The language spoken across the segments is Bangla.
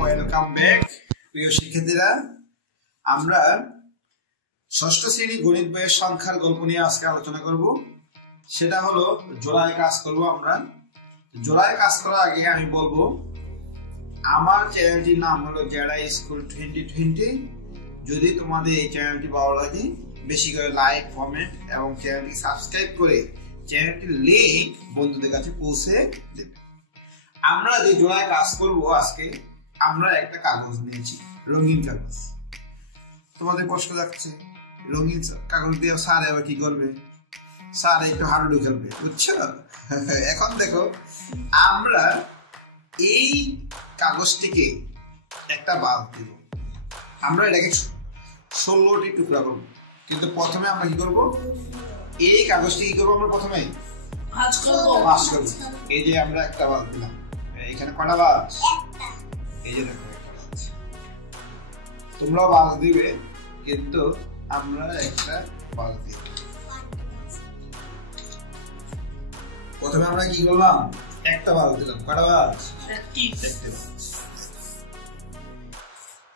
ওয়েলকাম ব্যাক প্রিয় শিক্ষার্থীরা। আমরা ষষ্ঠ শ্রেণী গণিত বইয়ের সংখ্যার গল্প নিয়ে আজকে আলোচনা করব। সেটা হলো জোড়ায় কাজ করব। আমরা জোড়ায় কাজ করার আগে আমি বলবো, আমার চ্যানেলটির নাম হলো জেডা স্কুল 2020। যদি তোমাদের এই চ্যানেলটি ভালো লাগে, বেশি করে লাইক, কমেন্ট এবং চ্যানেলটি সাবস্ক্রাইব করে চ্যানেলটির লিংক বন্ধুদের কাছে পৌঁছে দেবে। আমরা যে জোড়ায় কাজ করব আজকে, আমরা একটা কাগজ নিয়েছি, রঙিন কাগজ। তোমাদের প্রশ্ন যাচ্ছে, রঙিন কাগজ দিয়ে স্যার এবার কি করবে? স্যার একটু হাডুডু খেলবে, বুঝছো? এখন দেখো, আমরা এই কাগজটিকে একটা বাদ দিব। আমরা এটাকে 16টি টুকরা করবো, কিন্তু প্রথমে আমরা কি করবো? এই কাগজটি কি করবো? আমরা প্রথমে ভাঁজ করবো। এই যে আমরা একটা বাদ দিলাম, এখানে কটা বাজ? এই যে দেখো, তোমরাও বাজ দিবে, কিন্তু আমরা একটা বাজ দিব। প্রথমে আমরা কি করলাম? একটা বাজ দিলাম। কটা বাজ? একটা বাজ।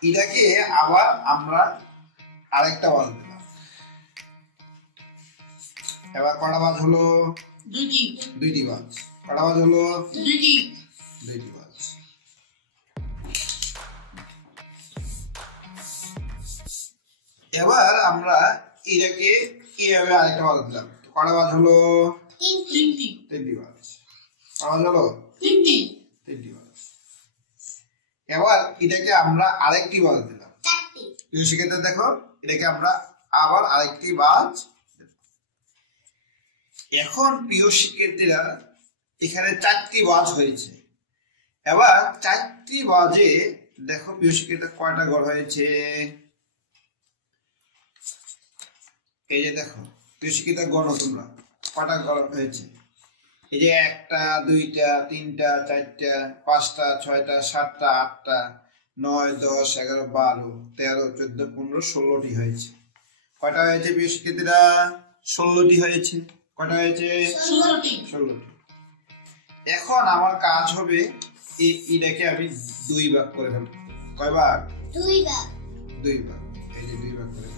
এটাকে আবার আমরা আরেকটা বাজ দিলাম। এবার কটা বাজ হলো? দুইটি বাজ। কটা বাজ হলো? দুইটি বাজ। এবার আমরা এটাকে এইভাবে আরেকটা বাজ দিলাম। কটা বাজ হলো? তিনটি বাজ। কটা বাজ হলো? তিনটি বাজ। এবার এটাকে আমরা আরেকটি বাজ দিলাম। প্রিয় শিক্ষার্থীরা দেখো, এটাকে আমরা আবার আরেকটি বাজ। এখন প্রিয় শিক্ষার্থীরা, এখানে 4টি বাজ হয়েছে। এবার 4টি বাজে দেখো প্রিয় শিক্ষার্থীরা কয়টা ঘর হয়েছে? এই যে দেখো প্রিয় শিক্ষার্থীরা, গণ তোমরা কয়টা ঘর হয়েছে? এই যে 1টা 2টা 3টা 4টা 5টা 6টা 7টা 8টা 9 10 11 12 13 14 15 16টি হয়েছে। কয়টা হয়েছে প্রিয় শিক্ষার্থীরা? 16টি হয়েছে। কয়টা হয়েছে? 16টি। এখন আমার কাজ হবে, এটাকে আমি 2 ভাগ করে ফেলবো। কয় ভাগ? 2 ভাগ। এই যে 2 ভাগ করে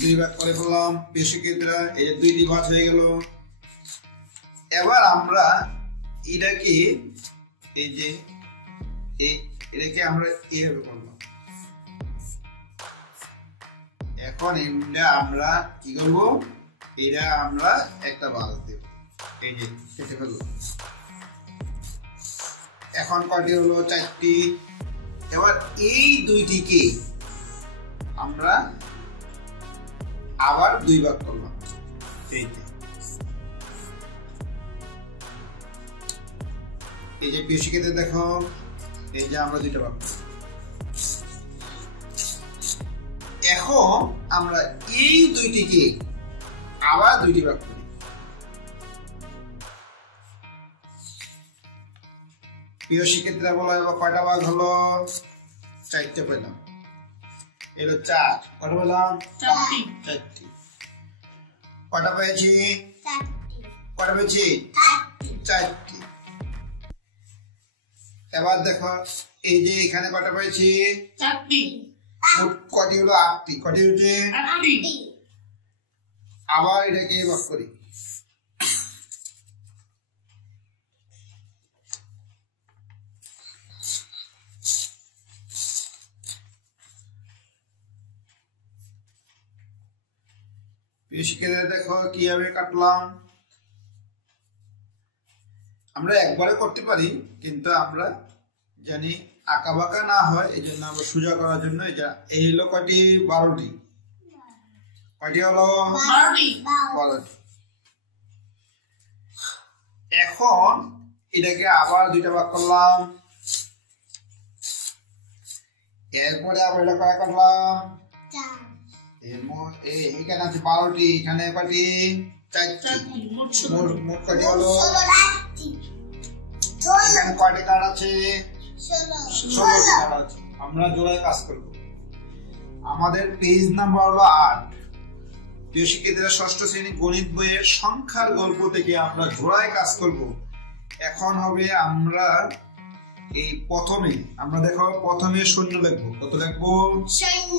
2 ভাগ করে ফেললাম। বেশি ক্ষেত্রে এই যে 2টি ভাগ হয়ে গেল। এবার আমরা এটাকে এই যে এটাকে আমরা এইভাবে করলাম। এখন এটা আমরা কি করবো? এটা আমরা একটা বাজ দেব। এই যে কেটে ফেললাম। এখন কয়টি হলো? 4টি। এবার এই 2টিকে আমরা আবার 2 ভাগ করলাম। এই যে বেশি কেটে দেখো, এই যে আমরা 2টা ভাগ। এখন আমরা এই 2টিকে আবার 2টি ভাগ করি। প্রিয় শিক্ষার্থীরা বলো, এবার কয়টা ভাগ হলো? 4টে পেলাম। এলো 4। কটা পেলাম? 4টি। কটা পেয়েছি? 4টি। কটা পেয়েছি? 4টি। এবার দেখো, এই যে এখানে কটা পেয়েছি? 4টি। কটি হলো? 8টি। কটি হচ্ছে? 8টি। আবার এটাকে ভাগ করি। দেখো কিভাবে কাটলাম। আমরা একবারে করতে পারি, কিন্তু আমরা জানি আঁকা বাঁকা না হয়, এই জন্য আমরা সোজা করার জন্য এই হলো কয়টি? 12টি। কয়টি হলো? 12টি। এখন এটাকে আবার 2টা ভাগ করলাম। এরপরে আবার এটা কয়টা করলাম? এখানে আছে 12টি, এখানে কয়টি? 4টি। মোট কয়টি হলো? এখানে কয়টি কার্ড আছে? 16টি কার্ড আছে। আমরা জোড়ায় কাজ করব। আমাদের পেজ নাম্বার হলো 8। প্রিয় শিক্ষার্থীরা, ষষ্ঠ শ্রেণী গণিত বইয়ের সংখ্যার গল্প থেকে আমরা জোড়ায় কাজ করব। এখন হবে আমরা এই প্রথমে আমরা দেখো প্রথমে শূন্য লিখবো। কত লিখবো? শূন্য।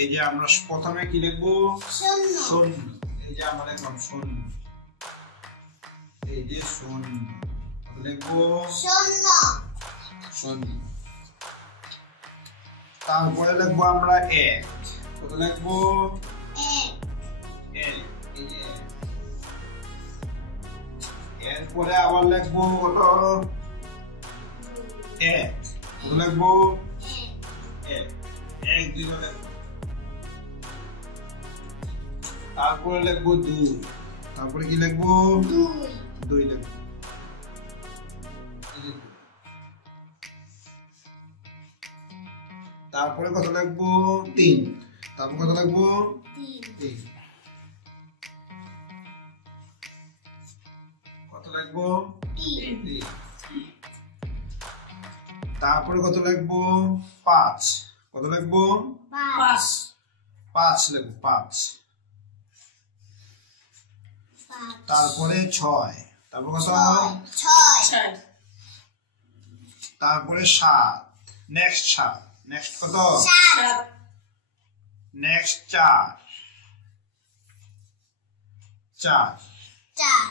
এই যে আমরা প্রথমে কি লিখবো? শূন্য। শূন্য। এই যে আমরা লিখলাম শূন্য। এই যে শূন্য। কত লিখবো? শূন্য। শূন্য। তারপরে লিখবো আমরা এক। কত লিখবো? এক। এক। এই যে এরপরে আবার লিখবো কত? এক। কত লিখবো? এক। এক দুইবার লিখবো। তারপরে লিখবো দুই। তারপরে কি লিখবো? দুই। দুই লিখবো। তারপরে কত লিখবো? তিন। তারপর কত লিখবো? তিন। কত লিখবো? তিন। তিন। তারপরে কত লিখবো? পাঁচ। কত লিখবো? পাঁচ। পাঁচ লিখবো। পাঁচ। তারপরে ছয়। তারপর কত? ছয়। তারপরে সাত। নেক্সট সাত। নেক্সট কত? সাত। নেক্সট চার। চার। চার।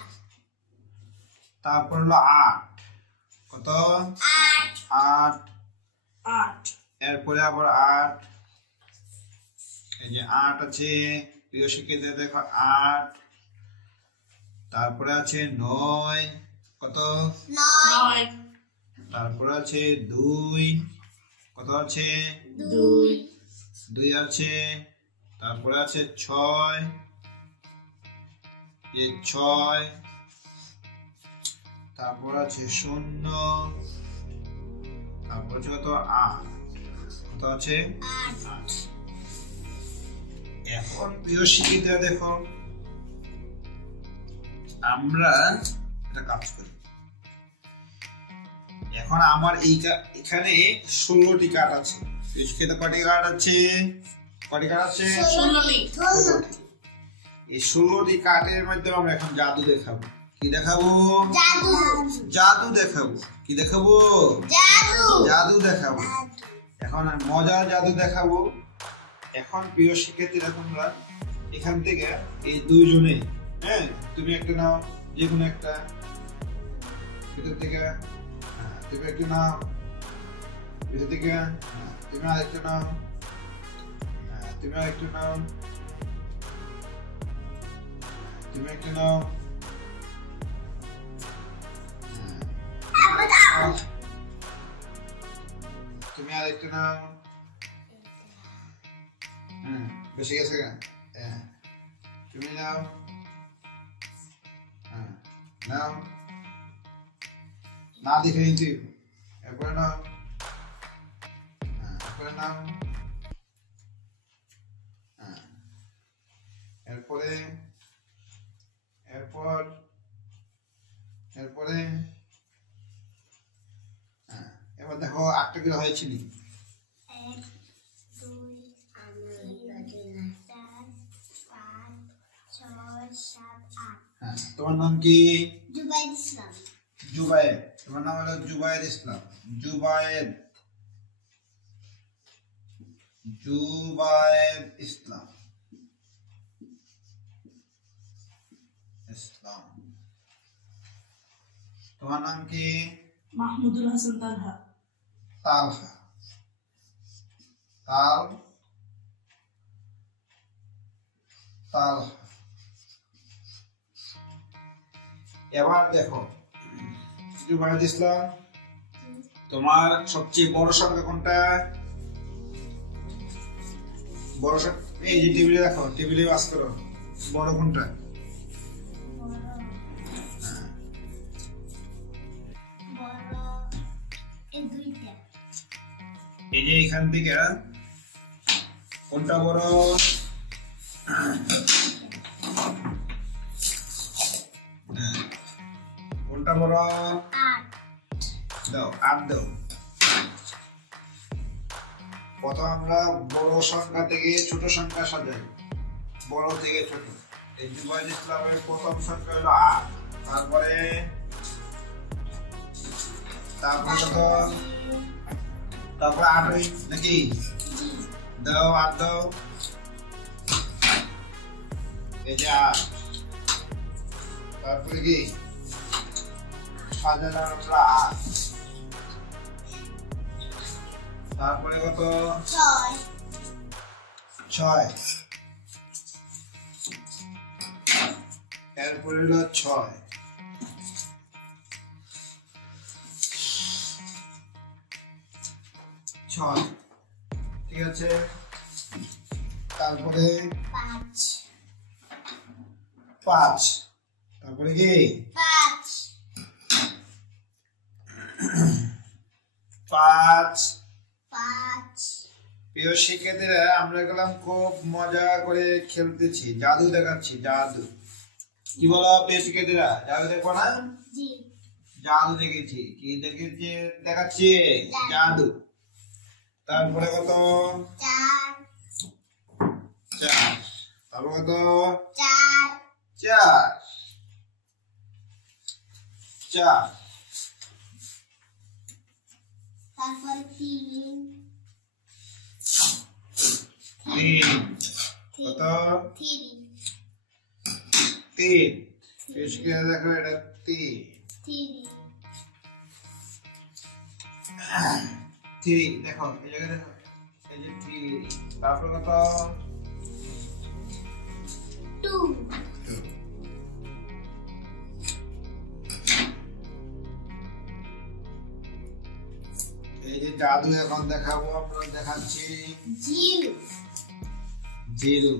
তারপর হলো আট। কত? আট। আট। আট। এরপরে আবার আট। এই যে আট আছে, প্রিয় শিক্ষার্থীরা দেখো আট। তারপরে আছে নয়। কত? নয়। তারপরে আছে দুই। কত আছে? দুই। দুই আছে। তারপরে আছে ছয়। এই ছয়। তারপর আছে শূন্য। তারপর আছে কত? আট। কত আছে? আট। এখন প্রিয় শিক্ষার্থীরা দেখো, আমরা একটা কাজ করি। এখন আমার এখানে 16টি কার্ড আছে। কয়টি কার্ড আছে? কয়টি কার্ড আছে? 16টি। 16টি। এই 16টি কার্ডের মাধ্যমে আমরা এখন জাদু দেখাবো। কি দেখাবো? জাদু। জাদু দেখাবো। কি দেখাবো? জাদু। জাদু দেখাবো। এখন মজার জাদু দেখাবো। এখন প্রিয় শিক্ষার্থীরা, তোমরা এখান থেকে এই দুইজনে, হ্যাঁ, তুমি একটা নাও, যে কোনো একটা ভিতর থেকে, তুমি একটা নাও ভিতর থেকে, তুমি আরেকটা নাও, তুমি আরেকটা নাও, তুমি একটা নাও, তুমি আরেকটা নাও। বেশি গেছে কেন? তুমি নাও। নাও, না দেখে নিচ্ছি। এরপরে নাও। এরপরে নাও। এরপরে এরপর এরপরে এবার দেখো 8টা করে হয়েছিল। তোমার নাম কি? জুবাইর ইসলাম। জুবায়ের। তোমার নাম হলো জুবায়ের ইসলাম। জুবায়ের। জুবায়ের ইসলাম। ইসলাম। তোমার নাম কি? মাহমুদুল হাসান তালহা। তালহা। তালহা। এবার দেখো, জুবায়ের ইসলাম, তোমার সবচেয়ে বড় সংখ্যা কোনটা? বড় সংখ্যা এই যে টেবিলে দেখো, টেবিলে বাস করো। বড় কোনটা? এই যে এখান থেকে কোনটা বড়? কোনটা বড়? দাও, 8 দাও। প্রথম আমরা বড় সংখ্যা থেকে ছোট সংখ্যা সাজাই। বড় থেকে ছোট। এই জুবাইর ইসলামের প্রথম সংখ্যা হলো 8। তারপরে কত? তারপরে 8 নাকি? দাও 8 দাও। এই যে 8। তারপরে কি? সাজানোর 8। তারপরে কত? 6। এরপরে হলো 6। ঠিক আছে। তারপরে 5। তারপরে কি? 5। প্রিয় শিক্ষার্থীরা, আমরা গেলাম খুব মজা করে খেলতেছি, জাদু দেখাচ্ছি। জাদু কি বলো প্রিয় শিক্ষার্থীরা? জাদু দেখবো না? জাদু দেখেছি। কি দেখেছি? দেখাচ্ছি জাদু। তারপরে কত? 4। তারপরে কত? 4। তারপর 3। কত? 3। 3। দেখো এটা 3 দেখো, এই জায়গায় দেখো, এই যে 3। তারপর কত? 2। এই যে জাদু এখন দেখাবো, আমরা দেখাচ্ছি 0।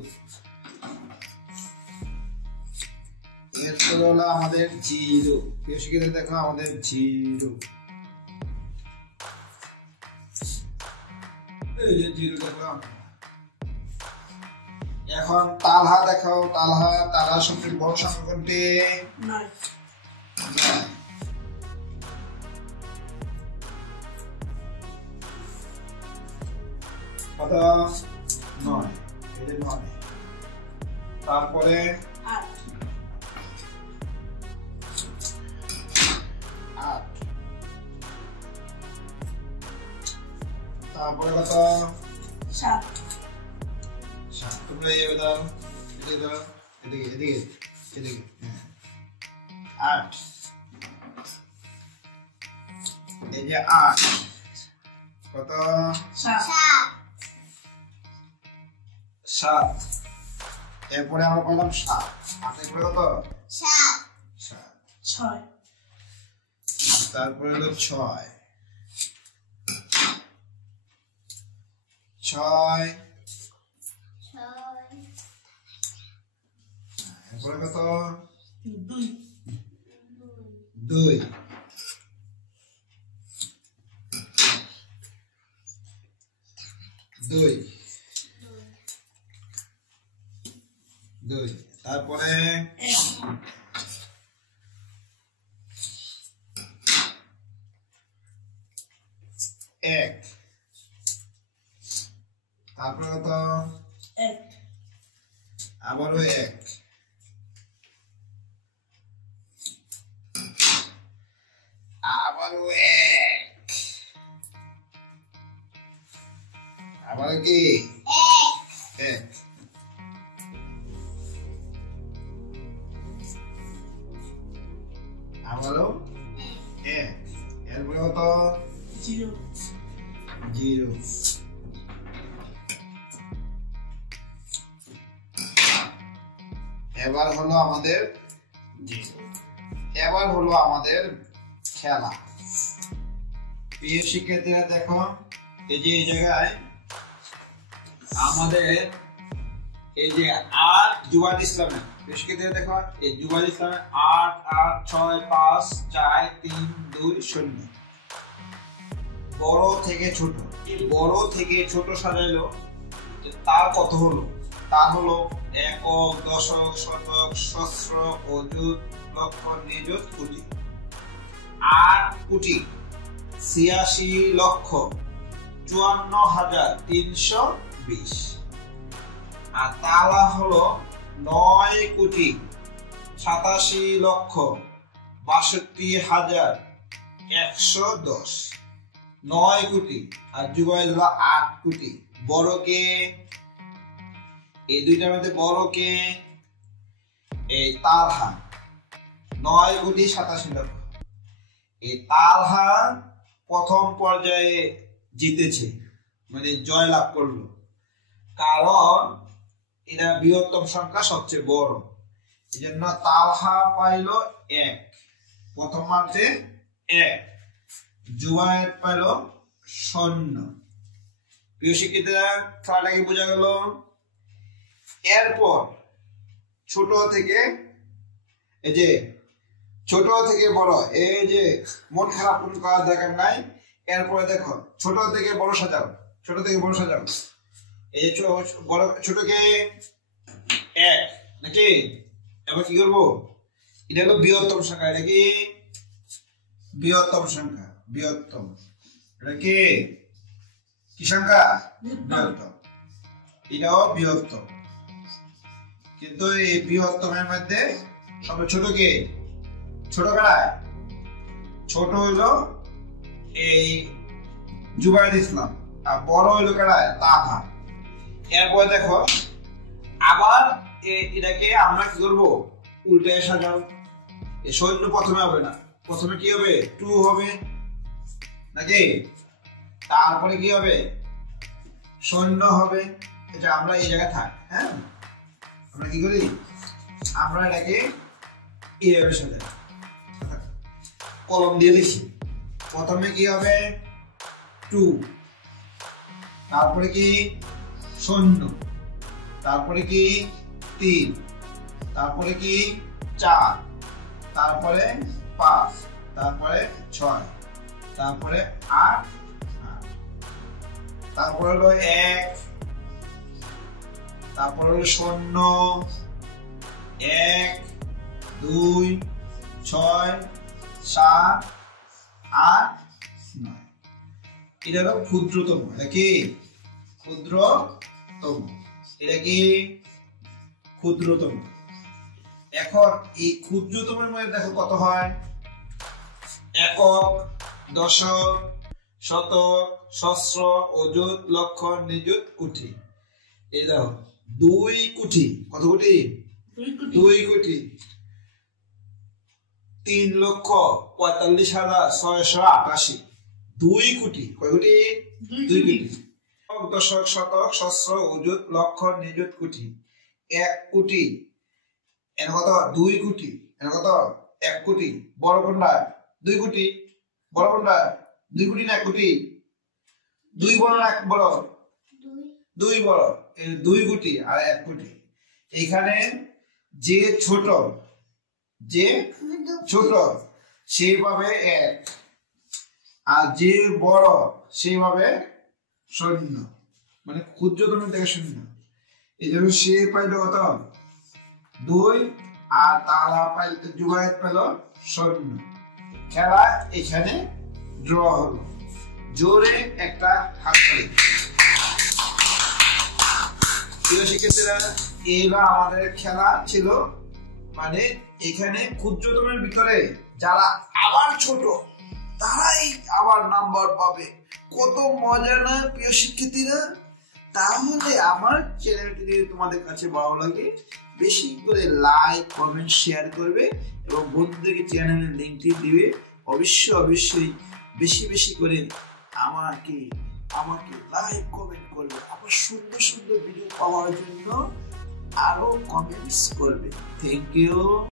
এরপর হলো আমাদের 0। প্রিয় শিক্ষার্থীরা দেখো, আমাদের 0। এই যে 0 দেখো। এখন তালহা দেখাও। তালহা সবচেয়ে বড় সংখ্যা কোনটি? 9। কত? 9। এই যে 9। তারপরে 8। 8। তারপরে কত? 7। তোমরা এই দাও, এদিকে দাও, এদিকে 8। এই যে 8। কত? 7। এরপরে আমরা পেলাম 7। 8 এরপরে কত? 7। 6। তারপরে হলো 6। এরপরে কত? 2। 2। তারপরে 1। তারপরে কত? 1। আবারও 1। আবারও 1। আবার কি? 1। আবারও 1। এরপরে কত? 0। এবার হলো আমাদের খেলা। প্রিয় শিক্ষার্থীরা দেখো, এই যে এই জায়গায় আমাদের এই যে 8 জুবাইর ইসলামের। প্রিয় শিক্ষার্থীরা দেখো, এই জুবাইর ইসলামের 8, 8, 6, 5, 4, 3, 2, 0। বড় থেকে ছোট। এই বড় থেকে ছোট সাজাইলো, তার কত হলো? তার হলো একক, দশক, শতক, সহস্র, অযুত, লক্ষ, নিযুত, কোটি। 8 কোটি 86,54,320। আর তালা হলো 9,87,62,110। 9 কোটি আর জুবাইর হলো 8 কোটি। বড় কে? এই দুইটার মধ্যে বড় কে? এই তালহা 9,87,00,000। এই তালহা প্রথম পর্যায়ে জিতেছে, মানে জয় লাভ করলো, কারণ এটা বৃহত্তম সংখ্যা সবচেয়ে বড়। এই জন্য তালহা পাইল 1, প্রথম মার্চে 1, জুবাইর পাইল 0। প্রিয় শিক্ষার্থীরা, খেলাটা কি বোঝা গেল? এরপর ছোট থেকে এই যে ছোট থেকে বড়, এই যে মন খারাপ করার দরকার নাই। এরপরে দেখো ছোট থেকে বড় সাজাও, ছোট থেকে বড় সাজাও। এই যে বড় ছোটকে 1 নাকি? এবার কি করবো? এটা হলো বৃহত্তম সংখ্যা। এটা কি বৃহত্তম সংখ্যা? বৃহত্তম। এটা কি কি সংখ্যা? বৃহত্তম। এটাও বৃহত্তম, কিন্তু এই বৃহত্তমের মধ্যে সবচেয়ে ছোট কে? ছোট কারায়? ছোট হইলো এই জুবাইর ইসলাম, আর বড় হইলো কারায়? তালহা। এরপর দেখো আবার এটাকে আমরা কি করবো? উল্টে সাজাও। এই সৈন্য প্রথমে হবে না, প্রথমে কি হবে? 2 হবে নাকি? তারপরে কি হবে? সৈন্য হবে। এটা আমরা এই জায়গায় থাক। হ্যাঁ, আমরা কি করি? আমরা এটাকে এইভাবে সাজাই, কলম দিয়ে লিখি। প্রথমে কি হবে? 2, তারপরে কি? সৈন্য, তারপরে কি? 3, তারপরে কি? 4, তারপরে 5, তারপরে 6, তারপরে 8, তারপরে হলো 1, তারপরে হলো শূন্য, 1, 2, 6, 7, 8, 9। এটা হলো ক্ষুদ্রতম। এটা কি? ক্ষুদ্রতম। এটা কি? ক্ষুদ্রতম। এখন এই ক্ষুদ্রতমের মধ্যে দেখো কত হয়? একক, দশক, শতক, সহস্র, অযুত, লক্ষ, নিযুত, কোটি। এই দেখো 2 কোটি। কত কোটি? 2 কোটি। 3,45,688। 2 কোটি। কয় কোটি? 2 কোটি। দশক, শতক, সহস্র, অযুত, লক্ষ, নিযুত, কোটি। 1 কোটি। এর কত? 2 কোটি। এর কত? 1 কোটি। বড় কোনটা? 2 কোটি। বড় কোনটা? 2 কোটি না 1 কোটি? 2 বড় না 1 বড়? 2 বড়। 2 কোটি আর 1 কোটি। এখানে যে ছোট সেইভাবে 1, আর যে বড় সেইভাবে 0, মানে ক্ষুদ্রতম থেকে 0। এই জন্য সে পাইল কত? 2, আর তালা পাইল, জুবাইর পেল 0। খেলা এখানে ড্র হলো। জোরে একটা হাততালি। প্রিয় শিক্ষার্থীরা, এইবার আমাদের খেলা ছিল, মানে এখানে ক্ষুদ্রতমের ভিতরে যারা আবার ছোট তারাই আবার নাম্বার পাবে। কত মজা না প্রিয় শিক্ষার্থীরা? তাহলে আমার চ্যানেলটি যদি তোমাদের কাছে ভালো লাগে, বেশি করে লাইক, কমেন্ট, শেয়ার করবে এবং বন্ধুদেরকে চ্যানেলের লিঙ্কটি দিবে। অবশ্যই বেশি বেশি করে আমাকে লাইক, কমেন্ট করবে। আবার সুন্দর সুন্দর ভিডিও পাওয়ার জন্য আরো কমেন্টস করবে। Thank you.